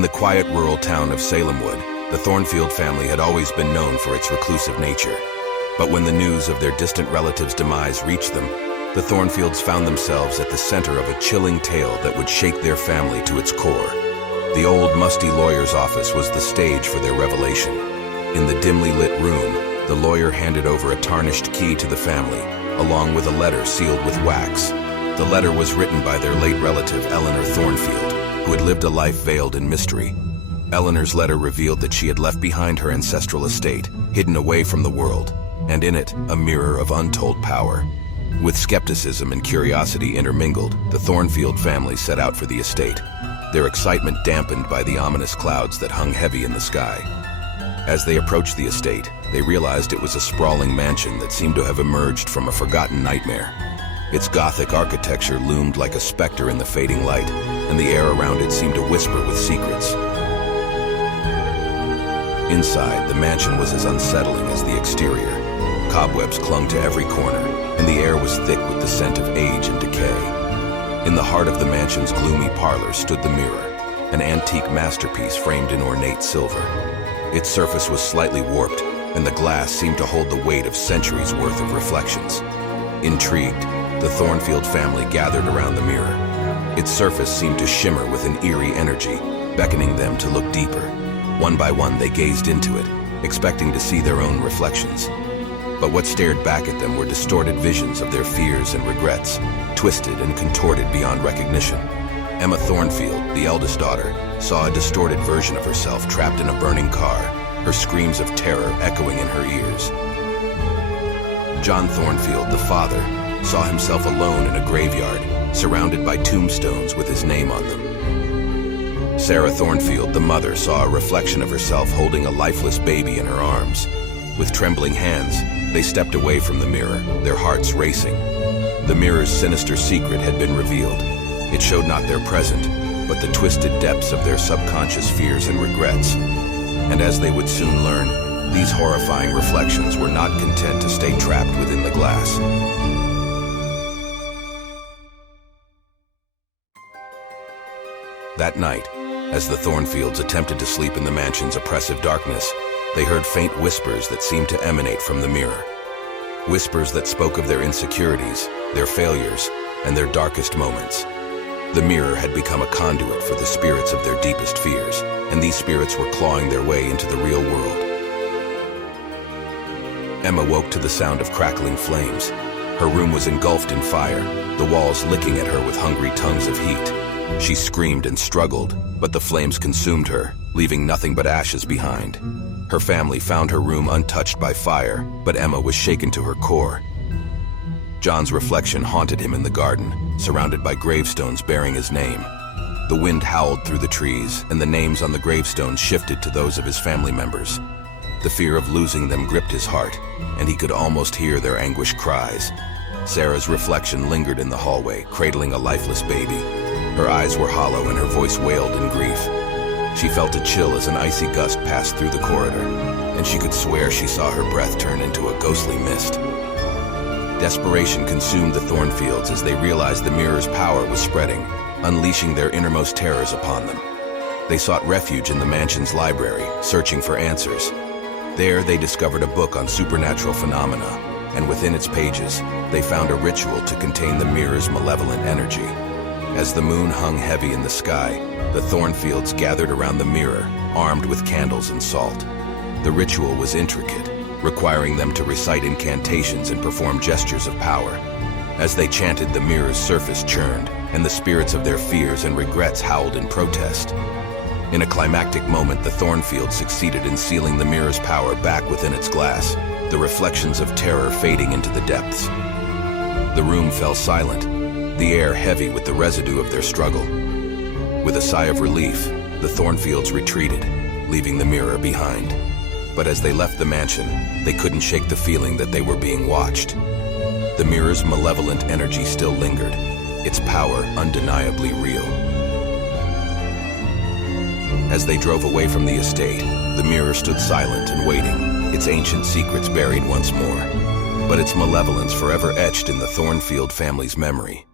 In the quiet rural town of Salemwood, the Thornfield family had always been known for its reclusive nature. But when the news of their distant relatives' demise reached them, the Thornfields found themselves at the center of a chilling tale that would shake their family to its core. The old, musty lawyer's office was the stage for their revelation. In the dimly lit room, the lawyer handed over a tarnished key to the family, along with a letter sealed with wax. The letter was written by their late relative, Eleanor Thornfield, who had lived a life veiled in mystery. Eleanor's letter revealed that she had left behind her ancestral estate, hidden away from the world, and in it, a mirror of untold power. With skepticism and curiosity intermingled, the Thornfield family set out for the estate, their excitement dampened by the ominous clouds that hung heavy in the sky. As they approached the estate, they realized it was a sprawling mansion that seemed to have emerged from a forgotten nightmare. Its Gothic architecture loomed like a specter in the fading light, and the air around it seemed to whisper with secrets. Inside, the mansion was as unsettling as the exterior. Cobwebs clung to every corner, and the air was thick with the scent of age and decay. In the heart of the mansion's gloomy parlor stood the mirror, an antique masterpiece framed in ornate silver. Its surface was slightly warped, and the glass seemed to hold the weight of centuries' worth of reflections. Intrigued, the Thornfield family gathered around the mirror. Its surface seemed to shimmer with an eerie energy, beckoning them to look deeper. One by one, they gazed into it, expecting to see their own reflections. But what stared back at them were distorted visions of their fears and regrets, twisted and contorted beyond recognition. Emma Thornfield, the eldest daughter, saw a distorted version of herself trapped in a burning car, her screams of terror echoing in her ears. John Thornfield, the father, saw himself alone in a graveyard, surrounded by tombstones with his name on them. Sarah Thornfield, the mother, saw a reflection of herself holding a lifeless baby in her arms. With trembling hands, they stepped away from the mirror, their hearts racing. The mirror's sinister secret had been revealed. It showed not their present, but the twisted depths of their subconscious fears and regrets. And as they would soon learn, these horrifying reflections were not content to stay trapped within the glass. That night, as the Thornfields attempted to sleep in the mansion's oppressive darkness, they heard faint whispers that seemed to emanate from the mirror. Whispers that spoke of their insecurities, their failures, and their darkest moments. The mirror had become a conduit for the spirits of their deepest fears, and these spirits were clawing their way into the real world. Emma woke to the sound of crackling flames. Her room was engulfed in fire, the walls licking at her with hungry tongues of heat. She screamed and struggled, but the flames consumed her, leaving nothing but ashes behind. Her family found her room untouched by fire, but Emma was shaken to her core. John's reflection haunted him in the garden, surrounded by gravestones bearing his name. The wind howled through the trees, and the names on the gravestones shifted to those of his family members. The fear of losing them gripped his heart, and he could almost hear their anguished cries. Sarah's reflection lingered in the hallway, cradling a lifeless baby. Her eyes were hollow and her voice wailed in grief. She felt a chill as an icy gust passed through the corridor, and she could swear she saw her breath turn into a ghostly mist. Desperation consumed the Thornfields as they realized the mirror's power was spreading, unleashing their innermost terrors upon them. They sought refuge in the mansion's library, searching for answers. There, they discovered a book on supernatural phenomena, and within its pages, they found a ritual to contain the mirror's malevolent energy. As the moon hung heavy in the sky, the Thornfields gathered around the mirror, armed with candles and salt. The ritual was intricate, requiring them to recite incantations and perform gestures of power. As they chanted, the mirror's surface churned, and the spirits of their fears and regrets howled in protest. In a climactic moment, the Thornfield succeeded in sealing the mirror's power back within its glass, the reflections of terror fading into the depths. The room fell silent, the air heavy with the residue of their struggle. With a sigh of relief, the Thornfields retreated, leaving the mirror behind. But as they left the mansion, they couldn't shake the feeling that they were being watched. The mirror's malevolent energy still lingered, its power undeniably real. As they drove away from the estate, the mirror stood silent and waiting, its ancient secrets buried once more, but its malevolence forever etched in the Thornfield family's memory.